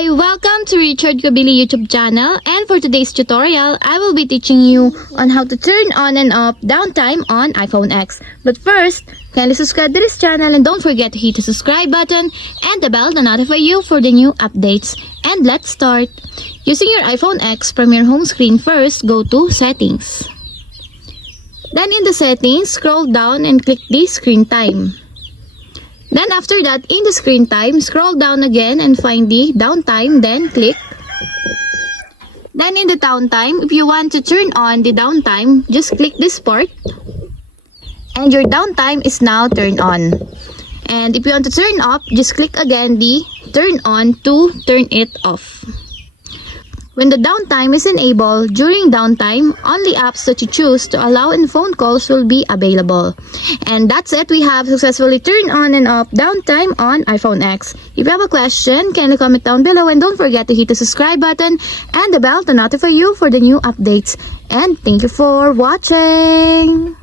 Hi! Welcome to Richard Cabile YouTube channel, and for today's tutorial, I will be teaching you on how to turn on and off downtime on iPhone X. But first, kindly subscribe to this channel and don't forget to hit the subscribe button and the bell to notify you for the new updates. And let's start! Using your iPhone X from your home screen, first go to Settings. Then in the Settings, scroll down and click the Screen Time. Then after that, in the screen time, scroll down again and find the downtime, then click. Then in the downtime, if you want to turn on the downtime, just click this part. And your downtime is now turned on. And if you want to turn off, just click again the turn on to turn it off. When the downtime is enabled, during downtime, only apps that you choose to allow in phone calls will be available. And that's it. We have successfully turned on and off downtime on iPhone X. If you have a question, kindly comment down below and don't forget to hit the subscribe button and the bell to notify you for the new updates. And thank you for watching!